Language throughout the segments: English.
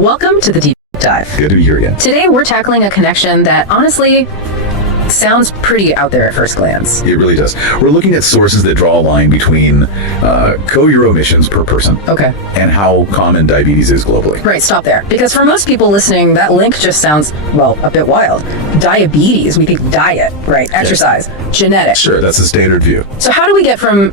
Welcome to the Deep Dive. Good to be here again. Today we're tackling a connection that honestly sounds pretty out there at first glance. It really does. We're looking at sources that draw a line between co-euro emissions per person and how common diabetes is globally. Right, stop there. Because for most people listening, that link just sounds, well, a bit wild. Diabetes, we think diet, right? Exercise, genetics. Sure, that's the standard view. So how do we get from,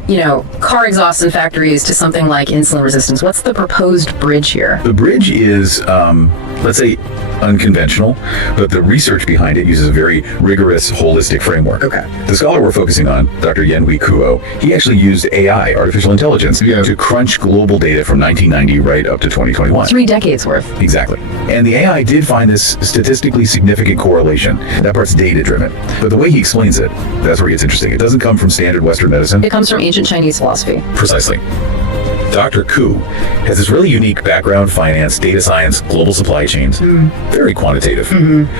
car exhaust in factories to something like insulin resistance? What's the proposed bridge here? The bridge is, let's say, unconventional, but the research behind it uses a very rigorous, holistic framework. The scholar we're focusing on, Dr. Yen-Hui Kuo, he actually used AI, artificial intelligence, to crunch global data from 1990 right up to 2021. 3 decades worth. Exactly. And the AI did find this statistically significant correlation. That part's data-driven. But the way he explains it, that's where it gets interesting. It doesn't come from standard Western medicine. It comes from ancient Chinese philosophy. Precisely. Dr. Ku has this really unique background, finance, data science, global supply chains, very quantitative.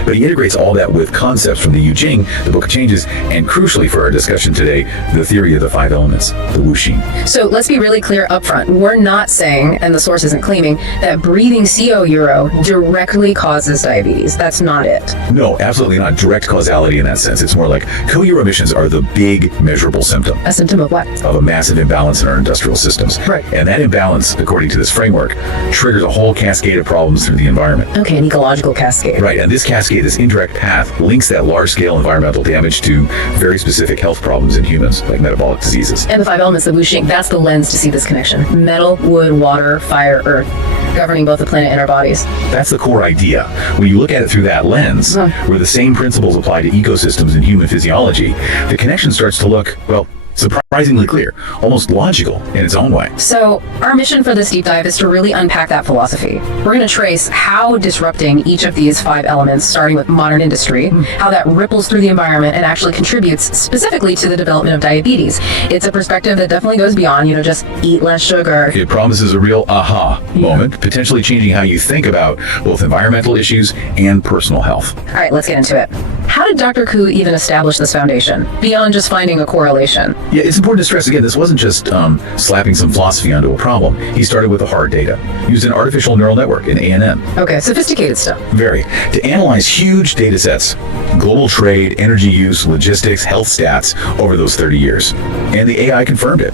But he integrates all that with concepts from the Yi-Jing, the Book of Changes, and crucially for our discussion today, the theory of the 5 elements, the wuxing. So let's be really clear up front. We're not saying, and the source isn't claiming, that breathing CO euro directly causes diabetes. That's not it. No, absolutely not direct causality in that sense. It's more like co-euro emissions are the big measurable symptom. A symptom of what? Of a massive imbalance in our industrial systems. Right. And that imbalance, according to this framework, triggers a whole cascade of problems through the environment. Okay, an ecological cascade. Right, and this cascade, this indirect path, links that large-scale environmental damage to very specific health problems in humans, like metabolic diseases. And the 5 elements of wuxing, that's the lens to see this connection. Metal, wood, water, fire, earth, governing both the planet and our bodies. That's the core idea. When you look at it through that lens, where the same principles apply to ecosystems and human physiology, the connection starts to look, well, surprisingly clear, almost logical in its own way. So our mission for this deep dive is to really unpack that philosophy. We're going to trace how disrupting each of these 5 elements, starting with modern industry, how that ripples through the environment and actually contributes specifically to the development of diabetes. It's a perspective that definitely goes beyond, just eat less sugar. It promises a real aha moment, potentially changing how you think about both environmental issues and personal health. All right, let's get into it. How did Dr. Ku even establish this foundation, beyond just finding a correlation? Yeah, it's important to stress, again, this wasn't just slapping some philosophy onto a problem. He started with the hard data, used an artificial neural network, an ANN. Okay, sophisticated stuff. Very. To analyze huge data sets, global trade, energy use, logistics, health stats over those 30 years. And the AI confirmed it.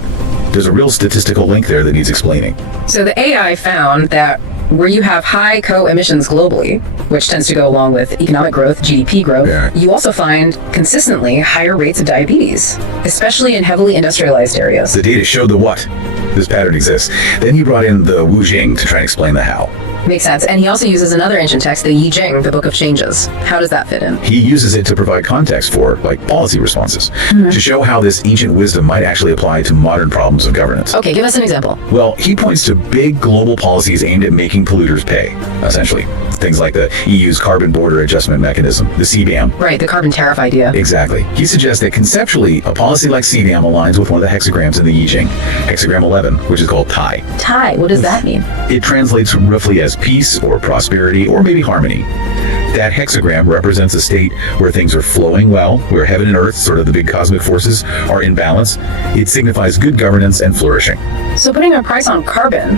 There's a real statistical link there that needs explaining. So the AI found that where you have high co-emissions globally, which tends to go along with economic growth, GDP growth, you also find consistently higher rates of diabetes, especially in heavily industrialized areas. The data showed the what. This pattern exists. Then he brought in the wuxing to try and explain the how. Makes sense. And he also uses another ancient text, the Yi-Jing, the Book of Changes. How does that fit in? He uses it to provide context for, policy responses, to show how this ancient wisdom might actually apply to modern problems of governance. Okay, give us an example. Well, he points to big global policies aimed at making polluters pay, essentially. Things like the EU's Carbon Border Adjustment Mechanism, the CBAM. Right, the carbon tariff idea. Exactly. He suggests that conceptually, a policy like CBAM aligns with one of the hexagrams in the Yi-Jing, Hexagram 11, which is called TIE. TIE, what does that mean? It translates roughly as peace or prosperity or maybe harmony. That hexagram represents a state where things are flowing well, where heaven and earth, sort of the big cosmic forces, are in balance. It signifies good governance and flourishing. So putting a price on carbon,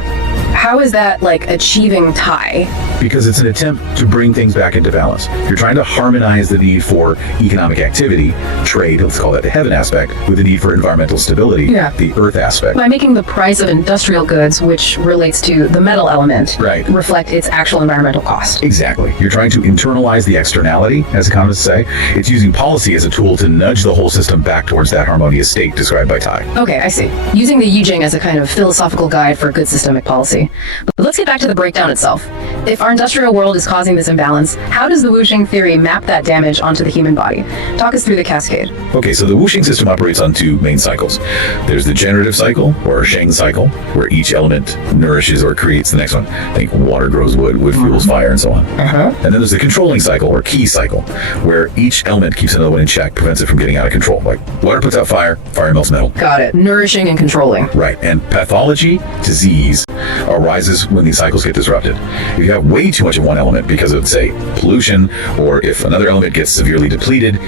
how is that achieving TIE? Because it's an attempt to bring things back into balance. You're trying to harmonize the need for economic activity, trade, let's call that the heaven aspect, with the need for environmental stability, the earth aspect. By making the price of industrial goods, which relates to the metal element, reflect its actual environmental cost. Exactly. You're trying to internalize the externality, as economists say. It's using policy as a tool to nudge the whole system back towards that harmonious state described by TIE. Okay, I see. Using the Yi-Jing as a kind of philosophical guide for good systemic policy. But let's get back to the breakdown itself. If our industrial world is causing this imbalance, how does the wuxing theory map that damage onto the human body? Talk us through the cascade. Okay, so the wuxing system operates on 2 main cycles. There's the generative cycle, or Sheng cycle, where each element nourishes or creates the next one. Think water grows wood, wood fuels fire, and so on. And then there's the controlling cycle, or Qi cycle, where each element keeps another one in check, prevents it from getting out of control. Like water puts out fire, fire melts metal. Got it. Nourishing and controlling. Right, and pathology, disease, arises when these cycles get disrupted. If you have way too much of one element because of, say, pollution, or if another element gets severely depleted,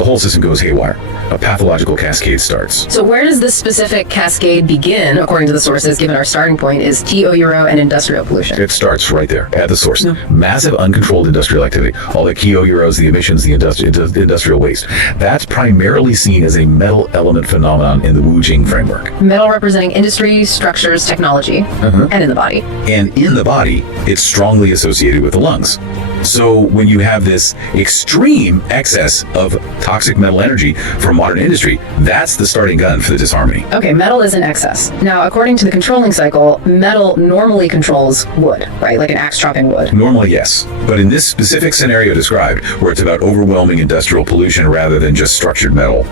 the whole system goes haywire. A pathological cascade starts. So where does this specific cascade begin, according to the sources, given our starting point is TO Euro and industrial pollution? It starts right there at the source. Massive uncontrolled industrial activity. All the Kyo Euros, the emissions, the industrial waste. That's primarily seen as a metal element phenomenon in the Yi-Jing framework. Metal representing industry, structures, technology, and in the body. And in the body, it's strongly associated with the lungs. So when you have this extreme excess of toxic metal energy from modern industry, that's the starting gun for the disharmony. Okay, metal is in excess. Now, according to the controlling cycle, metal normally controls wood, right? Like an axe chopping wood. Normally, yes. But in this specific scenario described, where it's about overwhelming industrial pollution rather than just structured metal,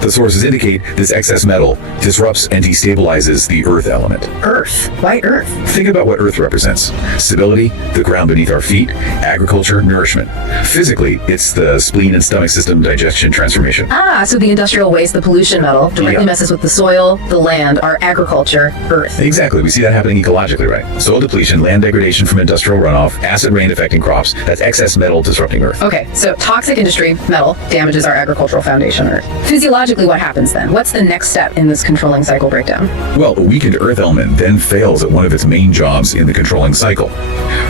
the sources indicate this excess metal disrupts and destabilizes the earth element. Earth? Why earth? Think about what earth represents. Stability, the ground beneath our feet, agriculture, nourishment. Physically, it's the spleen and stomach system digestion transformation. So the industrial waste, the pollution metal, directly messes with the soil, the land, our agriculture, earth. Exactly. We see that happening ecologically, right? Soil depletion, land degradation from industrial runoff, acid rain affecting crops. That's excess metal disrupting earth. Okay, so toxic industry, metal, damages our agricultural foundation, earth. Physiologically, what happens then? What's the next step in this controlling cycle breakdown? Well, a weakened earth element then fails at one of its main jobs in the controlling cycle.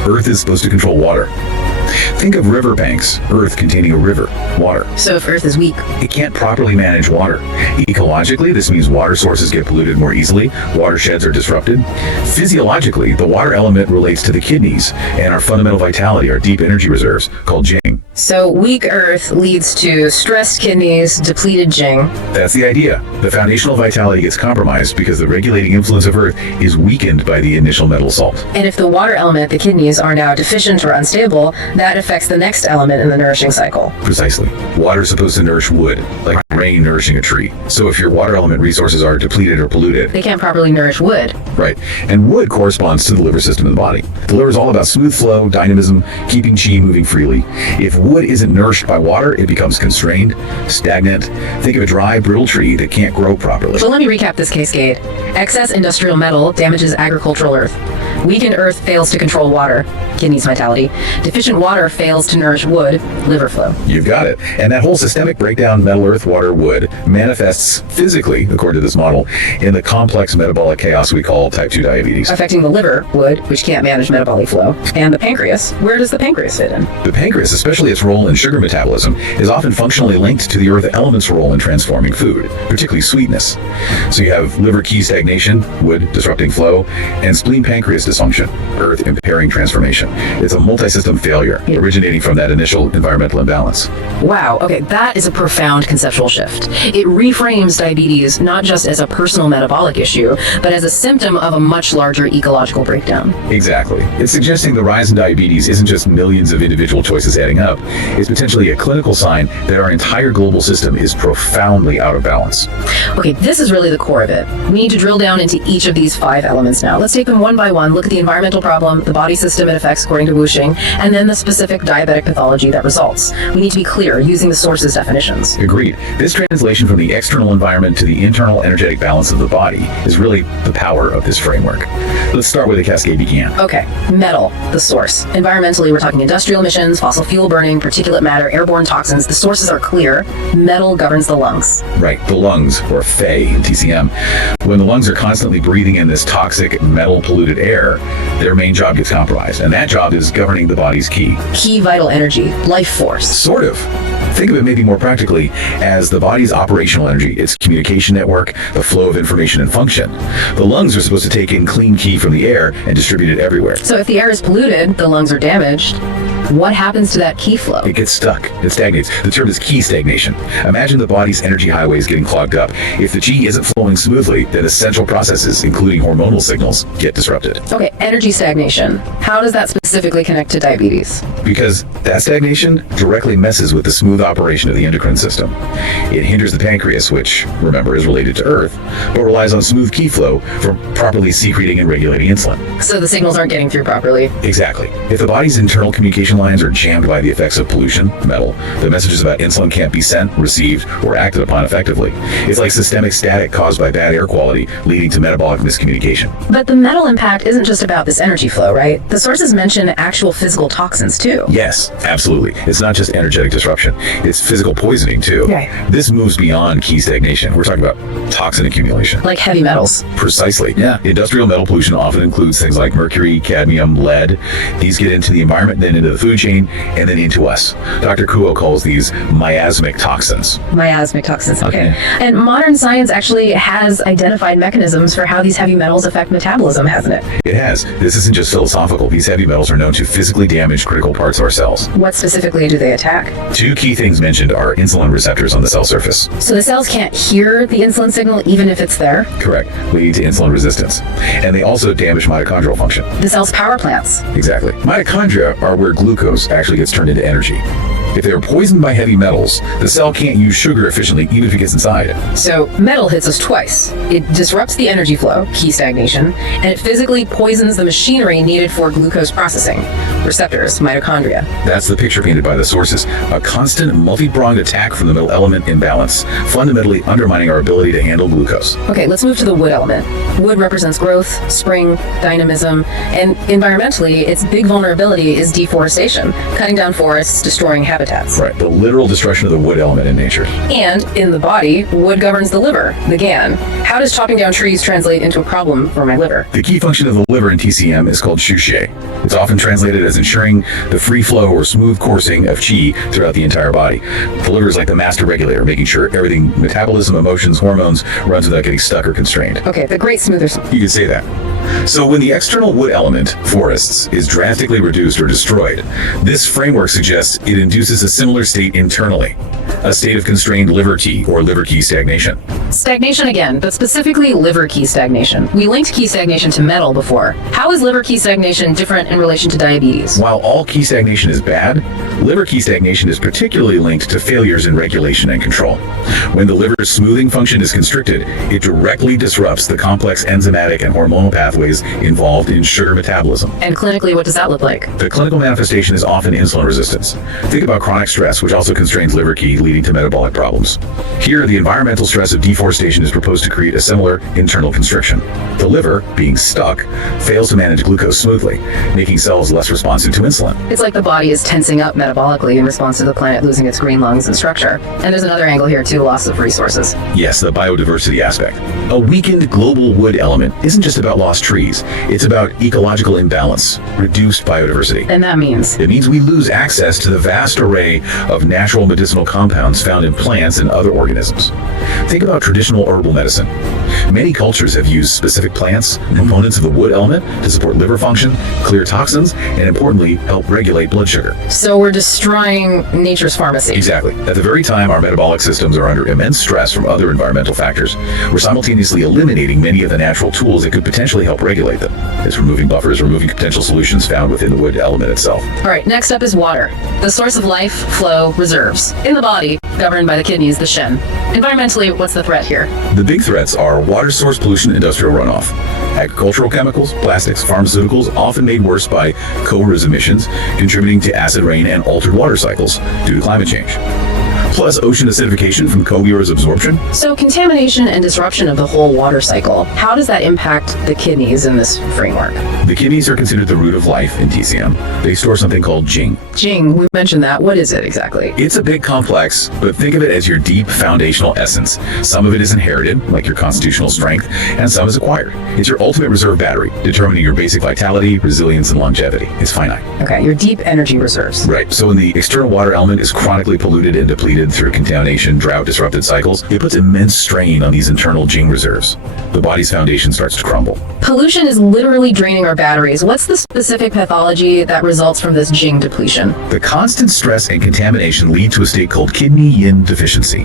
Earth is supposed to control water. Think of riverbanks, earth containing a river, water. So if earth is weak, it can't properly manage water. Ecologically, this means water sources get polluted more easily, watersheds are disrupted. Physiologically, the water element relates to the kidneys and our fundamental vitality, our deep energy reserves, called Jing. So weak earth leads to stressed kidneys, depleted Jing. That's the idea. The foundational vitality gets compromised because the regulating influence of earth is weakened by the initial metal salt. And if the water element, the kidneys, are now deficient or unstable, that affects the next element in the nourishing cycle. Precisely. Water is supposed to nourish wood, like rain nourishing a tree. So if your water element resources are depleted or polluted, they can't properly nourish wood. Right. And wood corresponds to the liver system in the body. The liver is all about smooth flow, dynamism, keeping chi moving freely. If wood isn't nourished by water, it becomes constrained, stagnant. Think of a dry, brittle tree that can't grow properly. So let me recap this cascade. Excess industrial metal damages agricultural earth. Weakened earth fails to control water, kidneys vitality. Deficient water fails to nourish wood, liver flow. You've got it. And that whole systemic breakdown, metal, earth, water, wood, manifests physically, according to this model, in the complex metabolic chaos we call type 2 diabetes. Affecting the liver, wood, which can't manage metabolic flow, and the pancreas. Where does the pancreas fit in? The pancreas, especially its role in sugar metabolism, is often functionally linked to the earth element's role in transforming food, particularly sweetness. So you have liver key stagnation, wood disrupting flow, and spleen pancreas dysfunction, earth impairing transformation. It's a multi-system failure originating from that initial environmental imbalance. Wow, okay, that is a profound conceptual shift. It reframes diabetes not just as a personal metabolic issue, but as a symptom of a much larger ecological breakdown. Exactly. It's suggesting the rise in diabetes isn't just millions of individual choices adding up. It's potentially a clinical sign that our entire global system is profoundly out of balance. Okay, this is really the core of it. We need to drill down into each of these 5 elements now. Let's take them one by one, look at the environmental problem, the body system it affects according to Yi-Jing, and then the specific diabetic pathology that results. We need to be clear using the sources' definitions. Agreed. This translation from the external environment to the internal energetic balance of the body is really the power of this framework. Let's start where the cascade began. Okay, metal, the source. Environmentally, we're talking industrial emissions, fossil fuel burning, particulate matter, airborne toxins. The sources are clear. Metal governs the lungs. Right, the lungs, or Fe in TCM. When the lungs are constantly breathing in this toxic, metal-polluted air, their main job gets compromised, and that job is governing the body's ki. Key vital energy, life force. Sort of. Think of it maybe more practically as the body's operational energy, its communication network, the flow of information and function. The lungs are supposed to take in clean ki from the air and distribute it everywhere. So if the air is polluted, the lungs are damaged. What happens to that ki flow? It gets stuck. It stagnates. The term is ki stagnation. Imagine the body's energy highways getting clogged up. If the chi isn't flowing smoothly, then essential processes, including hormonal signals, get disrupted. Okay, energy stagnation. How does that specifically connect to diabetes? Because that stagnation directly messes with the smooth operation of the endocrine system. It hinders the pancreas, which, remember, is related to earth, but relies on smooth ki flow for properly secreting and regulating insulin. So the signals aren't getting through properly? Exactly. If the body's internal communication lines are jammed by the effects of pollution, metal, the messages about insulin can't be sent, received, or acted upon effectively. It's like systemic static caused by bad air quality, leading to metabolic miscommunication. But the metal impact isn't just about this energy flow, right? The sources mention function actual physical toxins too. Yes, absolutely. It's not just energetic disruption, it's physical poisoning too. Right. This moves beyond key stagnation. We're talking about toxin accumulation. Like heavy metals. Precisely. Yeah. Industrial metal pollution often includes things like mercury, cadmium, lead. These get into the environment, then into the food chain, and then into us. Dr. Kuo calls these miasmic toxins. Miasmic toxins, okay. And modern science actually has identified mechanisms for how these heavy metals affect metabolism, hasn't it? It has. This isn't just philosophical. These heavy metals are known to physically damage critical parts of our cells. What specifically do they attack? Two key things mentioned are insulin receptors on the cell surface. So the cells can't hear the insulin signal even if it's there? Correct, leading to insulin resistance. And they also damage mitochondrial function. The cell's power plants. Exactly. Mitochondria are where glucose actually gets turned into energy. If they are poisoned by heavy metals, the cell can't use sugar efficiently even if it gets inside. So metal hits us twice. It disrupts the energy flow, key stagnation, and it physically poisons the machinery needed for glucose processing, receptors, mitochondria. That's the picture painted by the sources. A constant multi-pronged attack from the metal element imbalance, fundamentally undermining our ability to handle glucose. Okay, let's move to the wood element. Wood represents growth, spring, dynamism, and environmentally, its big vulnerability is deforestation, cutting down forests, destroying habitats. Right, the literal destruction of the wood element in nature. And in the body, wood governs the liver, the GAN. How does chopping down trees translate into a problem for my liver? The key function of the liver in TCM is called shuxie. It's often translated as ensuring the free flow or smooth coursing of qi throughout the entire body. The liver is like the master regulator, making sure everything, metabolism, emotions, hormones, runs without getting stuck or constrained. Okay, the great smoother. You could say that. So when the external wood element, forests, is drastically reduced or destroyed, this framework suggests it induces a similar state internally, a state of constrained liver qi or liver qi stagnation. Stagnation again, but specifically liver key stagnation. We linked key stagnation to metal before. How is liver key stagnation different in relation to diabetes? While all key stagnation is bad, liver key stagnation is particularly linked to failures in regulation and control. When the liver's smoothing function is constricted, it directly disrupts the complex enzymatic and hormonal pathways involved in sugar metabolism. And clinically, what does that look like? The clinical manifestation is often insulin resistance. Think about chronic stress, which also constrains liver key, leading to metabolic problems. Here, the environmental stress of deforestation is proposed to create a similar internal constriction. The liver, being stuck, fails to manage glucose smoothly, making cells less responsive to insulin. It's like the body is tensing up metabolically in response to the planet losing its green lungs and structure. And there's another angle here too, loss of resources. Yes, the biodiversity aspect. A weakened global wood element isn't just about lost trees. It's about ecological imbalance, reduced biodiversity. And that means? It means we lose access to the vast array of natural medicinal compounds found in plants and other organisms. Think about traditional herbal medicine. Many cultures have used specific plants, components of the wood element, to support liver function, clear toxins, and importantly, help regulate blood sugar. So we're destroying nature's pharmacy. Exactly. At the very time our metabolic systems are under immense stress from other environmental factors, we're simultaneously eliminating many of the natural tools that could potentially help regulate them. It's removing buffers, removing potential solutions found within the wood element itself. All right, next up is water. The source of life, flow, reserves. In the body, governed by the kidneys, the Shen. Environmentally, what's the threat here? The big threats are water source pollution and industrial runoff. Agricultural chemicals, plastics, pharmaceuticals, often made worse by co-rose emissions, contributing to acid rain and altered water cycles due to climate change. Plus ocean acidification from co-Eura's absorption. So contamination and disruption of the whole water cycle, how does that impact the kidneys in this framework? The kidneys are considered the root of life in TCM. They store something called Jing. Jing, we mentioned that. What is it exactly? It's a bit complex, but think of it as your deep foundational essence. Some of it is inherited, like your constitutional strength, and some is acquired. It's your ultimate reserve battery, determining your basic vitality, resilience, and longevity. It's finite. Okay, your deep energy reserves. Right, so when the external water element is chronically polluted and depleted through contamination, drought, disrupted cycles, it puts immense strain on these internal Jing reserves. The body's foundation starts to crumble. Pollution is literally draining our batteries. What's the specific pathology that results from this Jing depletion? The constant stress and contamination lead to a state called kidney yin deficiency.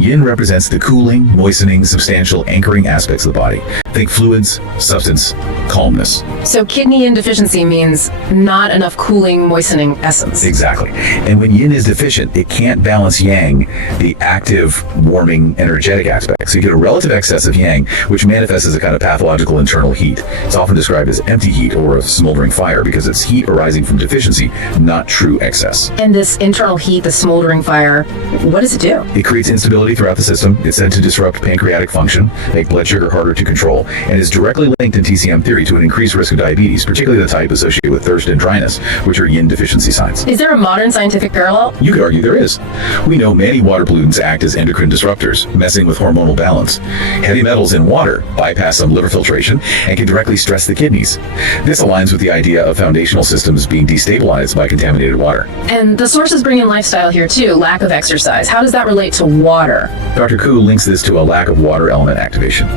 Yin represents the cooling, moistening, substantial, anchoring aspects of the body. Think fluids, substance, calmness. So kidney yin deficiency means not enough cooling, moistening essence. Exactly. And when yin is deficient, it can't balance yang yang, the active, warming, energetic aspect. So you get a relative excess of yang, which manifests as a kind of pathological internal heat. It's often described as empty heat or a smoldering fire because it's heat arising from deficiency, not true excess. And this internal heat, the smoldering fire, what does it do? It creates instability throughout the system. It's said to disrupt pancreatic function, make blood sugar harder to control, and is directly linked in TCM theory to an increased risk of diabetes, particularly the type associated with thirst and dryness, which are yin deficiency signs. Is there a modern scientific parallel? You could argue there is. We know many water pollutants act as endocrine disruptors, messing with hormonal balance. Heavy metals in water bypass some liver filtration and can directly stress the kidneys. This aligns with the idea of foundational systems being destabilized by contaminated water. And the sources bring in lifestyle here too, lack of exercise. How does that relate to water? Dr. Koo links this to a lack of water element activation.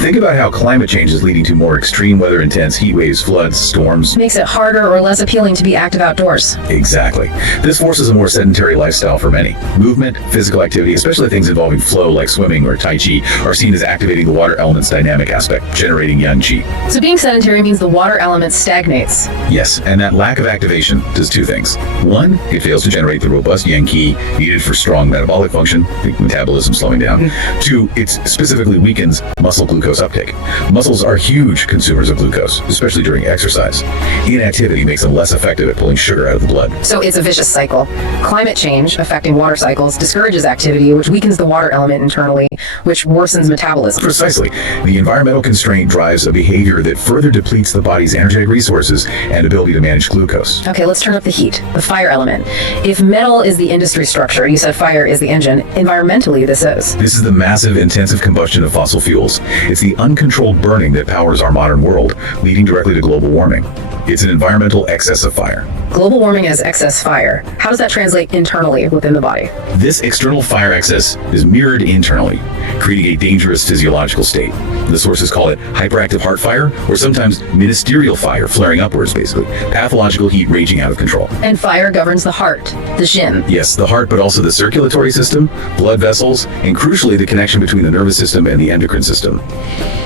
Think about how climate change is leading to more extreme weather intense heat waves, floods, storms. Makes it harder or less appealing to be active outdoors. Exactly. This forces a more sedentary lifestyle for many. Movement, physical activity, especially things involving flow like swimming or Tai Chi, are seen as activating the water element's dynamic aspect, generating yang qi. So being sedentary means the water element stagnates. Yes, and that lack of activation does two things. One, it fails to generate the robust yang qi needed for strong metabolic function, metabolism slowing down. Two, it specifically weakens muscle glucose uptake. Muscles are huge consumers of glucose, especially during exercise. Inactivity makes them less effective at pulling sugar out of the blood. So it's a vicious cycle. Climate change affecting water cycles discourages activity, which weakens the water element internally, which worsens metabolism. Precisely. The environmental constraint drives a behavior that further depletes the body's energetic resources and ability to manage glucose. Okay, let's turn up the heat, the fire element. If metal is the industry structure, you said fire is the engine, environmentally this is. This is the massive, intensive combustion of fossil fuels. It's the uncontrolled burning that powers our modern world, leading directly to global warming. It's an environmental excess of fire. Global warming is excess fire. How does that translate internally within the body? This external fire excess is mirrored internally, creating a dangerous physiological state. The sources call it hyperactive heart fire, or sometimes ministerial fire, flaring upwards, basically. Pathological heat raging out of control. And fire governs the heart, the shin. Yes, the heart, but also the circulatory system, blood vessels, and crucially, the connection between the nervous system and the endocrine system.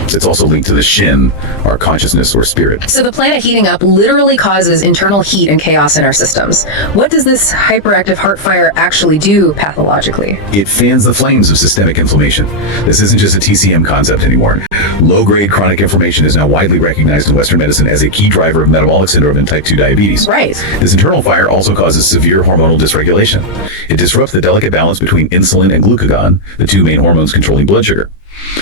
It's also linked to the shin, our consciousness or spirit. So the planet heating up literally causes internal heat and chaos in our systems. What does this hyperactive heart fire actually do pathologically? It fans the flames of systemic inflammation. This isn't just a TCM concept anymore. Low-grade chronic inflammation is now widely recognized in Western medicine as a key driver of metabolic syndrome and type 2 diabetes. Right. This internal fire also causes severe hormonal dysregulation. It disrupts the delicate balance between insulin and glucagon, the two main hormones controlling blood sugar.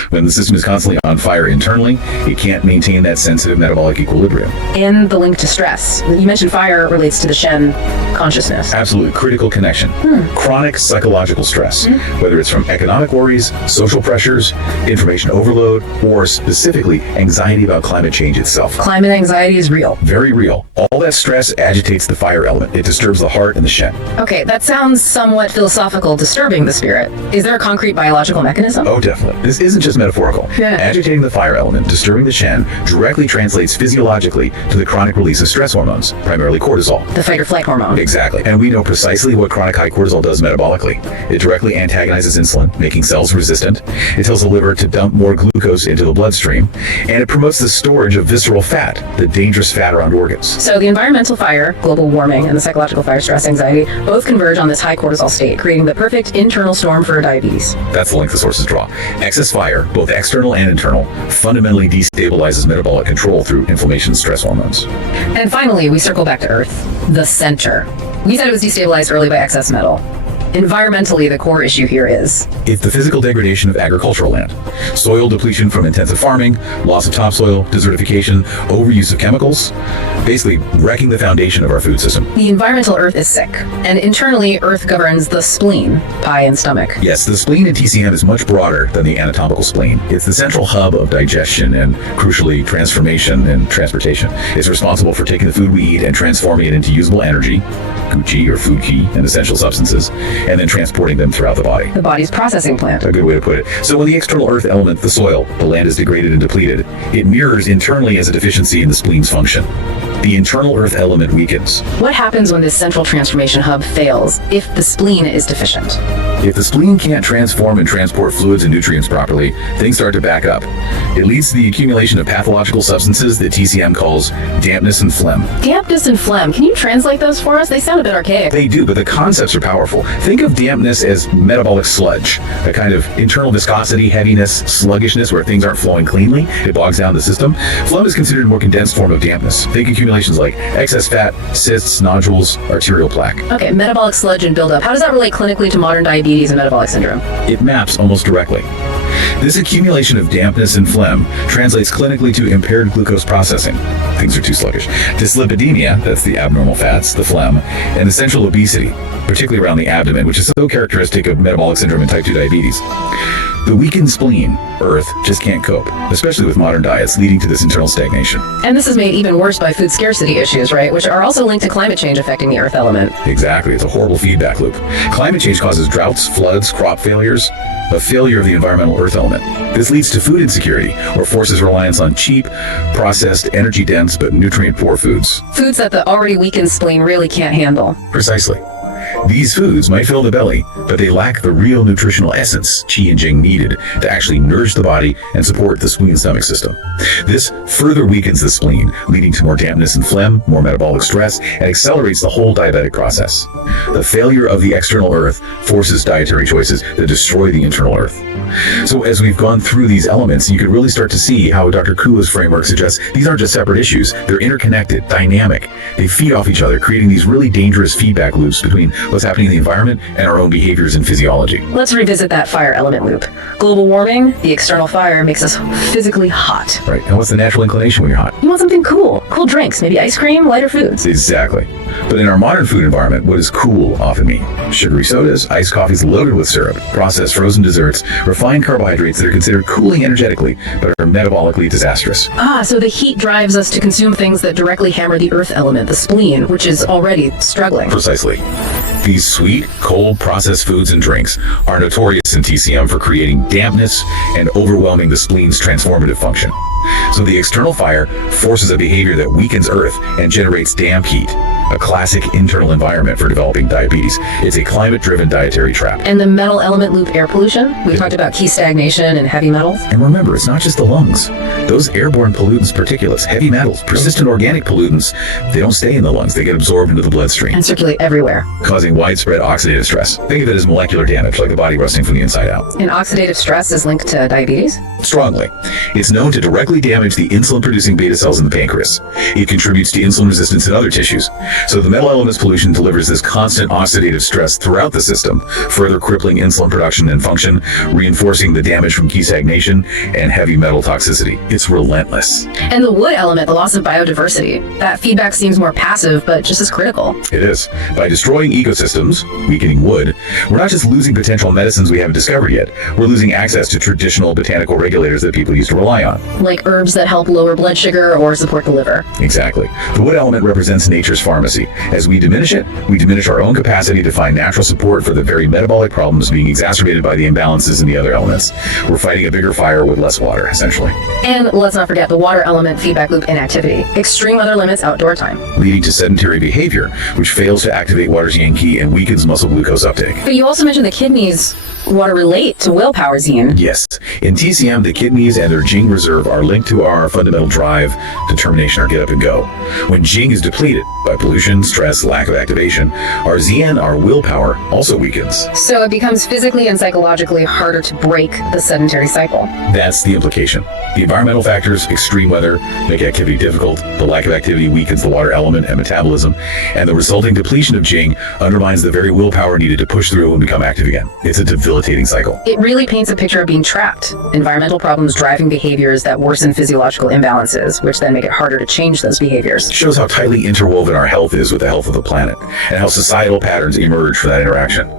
When the system is constantly on fire internally, it can't maintain that sensitive metabolic equilibrium. And the link to stress. You mentioned fire relates to the Shen consciousness. Absolutely critical connection. Chronic psychological stress, whether it's from economic worries, social pressures, information overload, or specifically anxiety about climate change itself. Climate anxiety is real. Very real. All that stress agitates the fire element. It disturbs the heart and the Shen. Okay, that sounds somewhat philosophical, disturbing the spirit. Is there a concrete biological mechanism? Oh, definitely. This isn't just metaphorical. Yeah. Agitating the fire element, disturbing the Shen, directly translates physiologically to the chronic release of stress hormones, primarily cortisol. The fight or flight hormone. Exactly. And we know precisely what chronic high cortisol does metabolically. It directly antagonizes insulin, making cells resistant. It tells the liver to dump more glucose into the bloodstream. And it promotes the storage of visceral fat, the dangerous fat around organs. So the environmental fire, global warming, and the psychological fire, stress, anxiety, both converge on this high cortisol state, creating the perfect internal storm for diabetes. That's the link the sources draw. Excess fire, both external and internal, fundamentally destabilizes metabolic control through inflammation and stress hormones. And finally, we circle back to Earth, the center. We said it was destabilized early by excess metal. Environmentally, the core issue here is It's the physical degradation of agricultural land. Soil depletion from intensive farming, loss of topsoil, desertification, overuse of chemicals, basically wrecking the foundation of our food system. the environmental Earth is sick, and internally, Earth governs the spleen, pie and stomach. Yes, the spleen in TCM is much broader than the anatomical spleen. It's the central hub of digestion and, crucially, transformation and transportation. It's responsible for taking the food we eat and transforming it into usable energy, Gucci or food key, and essential substances, and then transporting them throughout the body. The body's processing plant. A good way to put it. So when the external earth element, the soil, the land is degraded and depleted, it mirrors internally as a deficiency in the spleen's function. The internal earth element weakens. What happens when this central transformation hub fails if the spleen is deficient? If the spleen can't transform and transport fluids and nutrients properly, things start to back up. It leads to the accumulation of pathological substances that TCM calls dampness and phlegm. Dampness and phlegm. Can you translate those for us? They sound a bit archaic. They do, but the concepts are powerful. Think Think of dampness as metabolic sludge, a kind of internal viscosity, heaviness, sluggishness where things aren't flowing cleanly. It bogs down the system. Phlegm is considered a more condensed form of dampness. Think accumulations like excess fat, cysts, nodules, arterial plaque. Okay, metabolic sludge and buildup. How does that relate clinically to modern diabetes and metabolic syndrome? It maps almost directly. This accumulation of dampness and phlegm translates clinically to impaired glucose processing. Things are too sluggish. Dyslipidemia, that's the abnormal fats, the phlegm, and essential obesity, particularly around the abdomen, which is so characteristic of metabolic syndrome and type 2 diabetes. The weakened spleen, Earth, just can't cope, especially with modern diets, leading to this internal stagnation. And this is made even worse by food scarcity issues, right? Which are also linked to climate change affecting the Earth element. Exactly. It's a horrible feedback loop. Climate change causes droughts, floods, crop failures, a failure of the environmental Earth element. This leads to food insecurity, or forces reliance on cheap, processed, energy-dense, but nutrient-poor foods. Foods that the already weakened spleen really can't handle. Precisely. These foods might fill the belly, but they lack the real nutritional essence Yi-Jing needed to actually nourish the body and support the spleen-stomach system. This further weakens the spleen, leading to more dampness and phlegm, more metabolic stress, and accelerates the whole diabetic process. The failure of the external Earth forces dietary choices that destroy the internal Earth. So as we've gone through these elements, you could really start to see how Dr. Kula's framework suggests these aren't just separate issues. They're interconnected, dynamic. They feed off each other, creating these really dangerous feedback loops between what's happening in the environment and our own behaviors and physiology. Let's revisit that fire element loop. Global warming, the external fire, makes us physically hot. Right. And what's the natural inclination when you're hot? You want something cool. Cool drinks, maybe ice cream, lighter foods. Exactly. But in our modern food environment, what does cool often mean? Sugary sodas, iced coffees loaded with syrup, processed frozen desserts, refined carbohydrates that are considered cooling energetically, but are metabolically disastrous. So the heat drives us to consume things that directly hammer the earth element, the spleen, which is already struggling. Precisely. These sweet, cold, processed foods and drinks are notorious in TCM for creating dampness and overwhelming the spleen's transformative function. So the external fire forces a behavior that weakens Earth and generates damp heat, a classic internal environment for developing diabetes. It's a climate-driven dietary trap. And the metal element loop air pollution? We talked about key stagnation and heavy metals. And remember, it's not just the lungs. Those airborne pollutants, particulates, heavy metals, persistent organic pollutants, they don't stay in the lungs. They get absorbed into the bloodstream And circulate everywhere. causing widespread oxidative stress. Think of it as molecular damage, like the body rusting from the inside out. And oxidative stress is linked to diabetes? Strongly. It's known to directly damage the insulin-producing beta cells in the pancreas. It contributes to insulin resistance in other tissues. So the metal elements pollution delivers this constant oxidative stress throughout the system, further crippling insulin production and function, reinforcing the damage from key stagnation and heavy metal toxicity. It's relentless. And the wood element, the loss of biodiversity. That feedback seems more passive, but just as critical. It is. By destroying ecosystems, weakening wood, we're not just losing potential medicines we haven't discovered yet. We're losing access to traditional botanical regulators that people used to rely on. Like herbs that help lower blood sugar or support the liver. Exactly. The wood element represents nature's pharmacy. As we diminish it, we diminish our own capacity to find natural support for the very metabolic problems being exacerbated by the imbalances in the other elements. We're fighting a bigger fire with less water, essentially. And let's not forget the water element feedback loop inactivity. Extreme weather limits outdoor time. Leading to sedentary behavior, which fails to activate water's yang qi and weakens muscle glucose uptake. But you also mentioned the kidneys water relate to willpower, Zine. Yes. In TCM, the kidneys and their Jing reserve are linked to our fundamental drive, determination, our get up and go. When Jing is depleted by pollution, stress, lack of activation, our Zien, our willpower, also weakens. So it becomes physically and psychologically harder to break the sedentary cycle. That's the implication. The environmental factors, extreme weather, make activity difficult. The lack of activity weakens the water element and metabolism, and the resulting depletion of Jing undermines the very willpower needed to push through and become active again. It's a debilitating cycle. It really paints a picture of being trapped. Environmental problems driving behaviors that worsen physiological imbalances, which then make it harder to change those behaviors. It shows how tightly interwoven our health is with the health of the planet, and how societal patterns emerge from that interaction.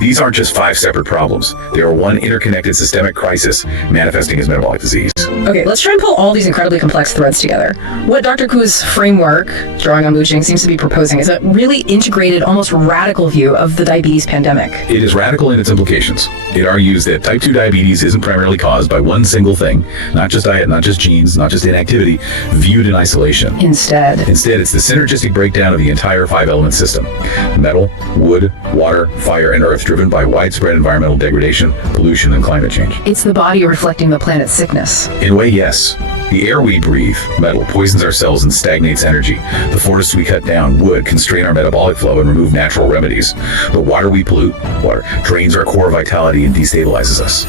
These aren't just 5 separate problems. They are one interconnected systemic crisis manifesting as metabolic disease. Okay, let's try and pull all these incredibly complex threads together. What Dr. Ku's framework, drawing on Yi-Jing, seems to be proposing is a really integrated, almost radical view of the diabetes pandemic. It is radical in its implications. It argues that type 2 diabetes isn't primarily caused by one single thing, not just diet, not just genes, not just inactivity, viewed in isolation. Instead, it's the synergistic breakdown of the entire 5-element system: metal, wood, water, fire, and Earth driven by widespread environmental degradation, pollution, and climate change. It's the body reflecting the planet's sickness. In a way, yes. The air we breathe, metal, poisons our cells and stagnates energy. The forests we cut down, wood, constrain our metabolic flow and remove natural remedies. The water we pollute, water, drains our core vitality and destabilizes us.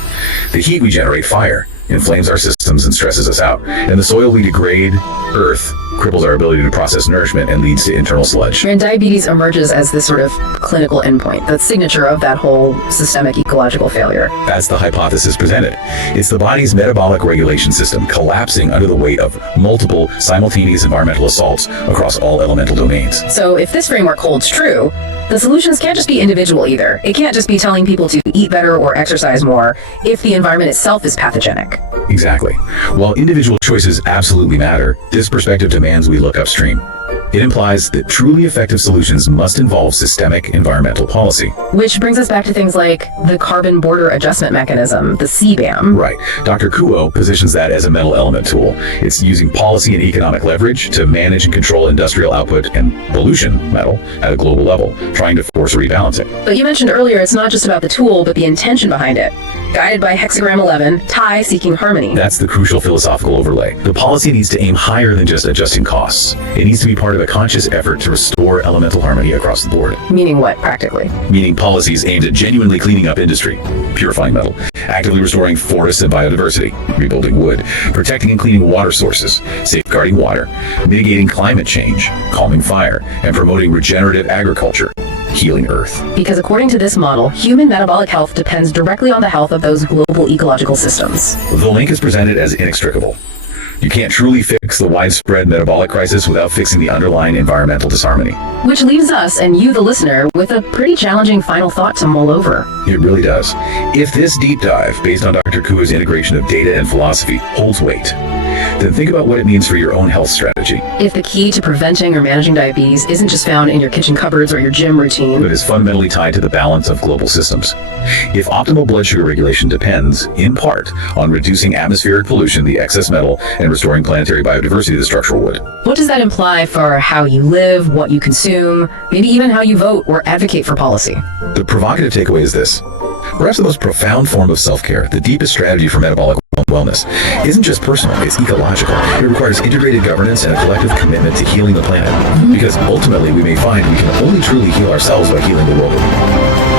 The heat we generate, fire, inflames our systems and stresses us out. And the soil we degrade, earth, cripples our ability to process nourishment and leads to internal sludge. And diabetes emerges as this sort of clinical endpoint, the signature of that whole systemic ecological failure. That's the hypothesis presented. It's the body's metabolic regulation system collapsing under the weight of multiple simultaneous environmental assaults across all elemental domains. So if this framework holds true, the solutions can't just be individual either. It can't just be telling people to eat better or exercise more if the environment itself is pathogenic. Exactly. While individual choices absolutely matter, this perspective demands we look upstream. It implies that truly effective solutions must involve systemic environmental policy. Which brings us back to things like the Carbon Border Adjustment Mechanism, the CBAM. Right. Dr. Kuo positions that as a metal element tool. It's using policy and economic leverage to manage and control industrial output and pollution, metal, at a global level, trying to force rebalancing. But you mentioned earlier it's not just about the tool, but the intention behind it. Guided by Hexagram 11, Tai seeking harmony. That's the crucial philosophical overlay. The policy needs to aim higher than just adjusting costs. It needs to be part of a conscious effort to restore elemental harmony across the board. Meaning what, practically? Meaning policies aimed at genuinely cleaning up industry, purifying metal, actively restoring forests and biodiversity, rebuilding wood, protecting and cleaning water sources, safeguarding water, mitigating climate change, calming fire, and promoting regenerative agriculture, healing Earth. Because according to this model, human metabolic health depends directly on the health of those global ecological systems. The link is presented as inextricable. You can't truly fix the widespread metabolic crisis without fixing the underlying environmental disharmony. Which leaves us, and you the listener, with a pretty challenging final thought to mull over. It really does. If this deep dive, based on Dr. Kuo's integration of data and philosophy, holds weight, then think about what it means for your own health strategy. If the key to preventing or managing diabetes isn't just found in your kitchen cupboards or your gym routine, but is fundamentally tied to the balance of global systems. If optimal blood sugar regulation depends, in part, on reducing atmospheric pollution, the excess metal, and restoring planetary biodiversity, the structural wood. What does that imply for how you live, what you consume, maybe even how you vote or advocate for policy? The provocative takeaway is this. Perhaps the most profound form of self-care, the deepest strategy for metabolic wellness, isn't just personal, it's ecological. It requires integrated governance and a collective commitment to healing the planet. Because ultimately we may find we can only truly heal ourselves by healing the world.